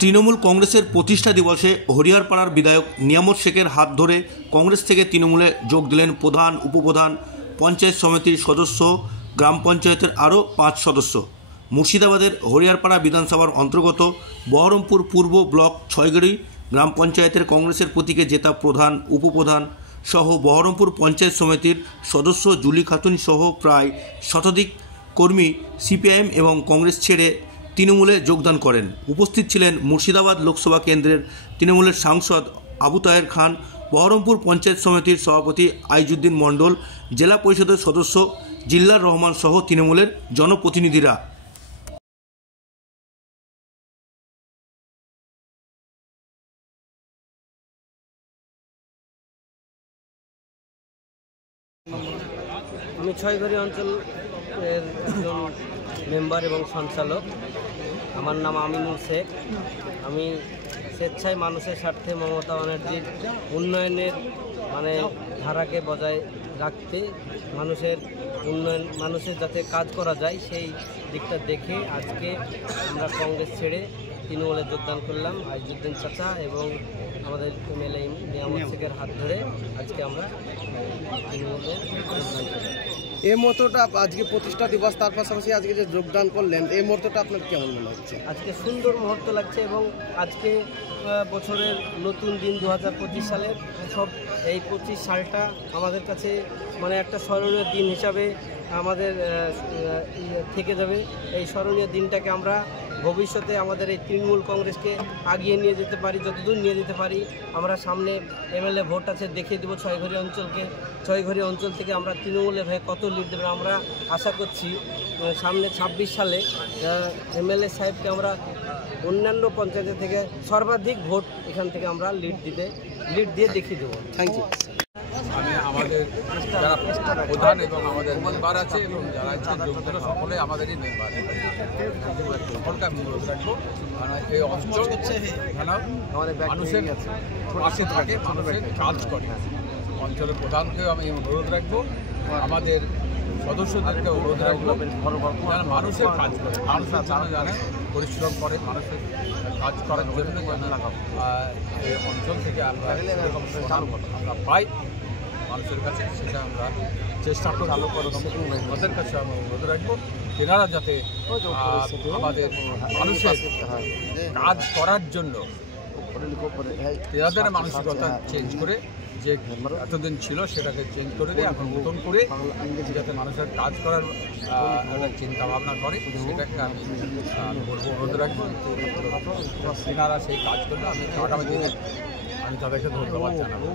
তৃণমূল কংগ্রেসের প্রতিষ্ঠা দিবসে হরিহরপাড়ার বিধায়ক নিয়ামত শেখের হাত ধরে কংগ্রেস থেকে তৃণমূলে যোগ দিলেন প্রধান, উপপ্রধান, পঞ্চায়েত সমিতির সদস্য, গ্রাম পঞ্চায়েতের আরও 5 সদস্য। মুর্শিদাবাদের হরিহরপাড়া বিধানসভার অন্তর্গত বহরমপুর পূর্ব ব্লক 6গড়ি গ্রাম পঞ্চায়েতের কংগ্রেসের প্রতীকে জেতা প্রধান, উপপ্রধান সহ বহরমপুর পঞ্চায়েত সমিতির সদস্য জুলি খাতুন সহ প্রায় শতাধিক কর্মী সিপিআইএম এবং কংগ্রেস ছেড়ে তৃণমূলে যোগদান করেন। উপস্থিত ছিলেন মুর্শিদাবাদ লোকসভা কেন্দ্রের তৃণমূলের সাংসদ আবু তাহের খান, বহরমপুর পঞ্চায়েত সমিতির সভাপতি আইজুদ্দিন মণ্ডল, জেলা পরিষদের সদস্য জিল্লার রহমান সহ তৃণমূলের জনপ্রতিনিধিরা। আমি 6গড়ি অঞ্চলের একজন মেম্বার এবং সঞ্চালক। আমার নাম আমিনুল শেখ। আমি স্বেচ্ছায় মানুষের স্বার্থে মমতা ব্যানার্জির উন্নয়নের ধারাকে বজায় রাখতে, মানুষের যাতে কাজ করা যায় সেই দিকটা দেখে আজকে আমরা কংগ্রেস ছেড়ে তৃণমূলে যোগদান করলাম। আইজুদ্দিন চাচা এবং আমাদের এমএলএ নিয়ামত শেখের হাত ধরে আজকে আমরা তৃণমূলে যোগদান করলাম। এই মুহূর্তটা আজকে প্রতিষ্ঠা দিবস, তার পাশাপাশি আজকে যে যোগদান করলেন, এই মুহূর্তটা আপনার কেমন মনে হচ্ছে? আজকে সুন্দর মুহূর্ত লাগছে এবং আজকে বছরের নতুন দিন 2025 সালের এই 25 সালটা আমাদের কাছে একটা স্মরণীয় দিন হিসাবে আমাদের থেকে যাবে। এই স্মরণীয় দিনটাকে আমরা ভবিষ্যতে আমাদের এই তৃণমূল কংগ্রেসকে আগিয়ে নিয়ে যেতে পারি, যতদূর নিয়ে যেতে পারি। আমরা সামনে এমএলএ ভোট আছে, দেখিয়ে দেবো 6গড়ি অঞ্চলকে। 6গড়ি অঞ্চল থেকে আমরা তৃণমূলের হয়ে কত লিড দেবেন আমরা আশা করছি। সামনে 26 সালে এমএলএ সাহেবকে আমরা অন্যান্য পঞ্চায়েতের থেকে সর্বাধিক ভোট এখান থেকে আমরা লিড দিয়ে দেখিয়ে দেবো। Thank you. আমি আমাদের যারা প্রধান এবং আমাদের মেম্বার আছে এবং যারা যোগদান সকলে আমাদেরই মেম্বার, সকলকে আমি অনুরোধ রাখবো, কারণ এই অঞ্চল মানুষের পাশে থাকে, মানুষের কাজ করে। অঞ্চলের প্রধানকেও আমি অনুরোধ রাখবো, আমাদের সদস্যদেরকে অনুরোধ রাখবো, যারা মানুষের কাজ করে, মানুষের জন্য যারা পরিশ্রম করে, মানুষের কাজ করার জন্য এই অঞ্চল থেকে আমরা পাই মানুষের কাছে, সেটা আমরা চেষ্টা করব। ওদের কাছে আমরা অনুরোধ রাখবো তেনারা যাতে আমাদের মানুষের কাজ করার জন্য তেনাদের মানসিকতা চেঞ্জ করে, যে এতদিন ছিল সেটাকে চেঞ্জ করে দিয়ে এখন নতুন করে যাতে মানুষের কাজ করার একটা চিন্তা ভাবনা করে, সেটাকে আমি বলবো, অনুরোধ রাখবো। তেনারা সেই কাজ করলে আমি আগামী দিনে আমি তাদেরকে ধন্যবাদ জানাবো।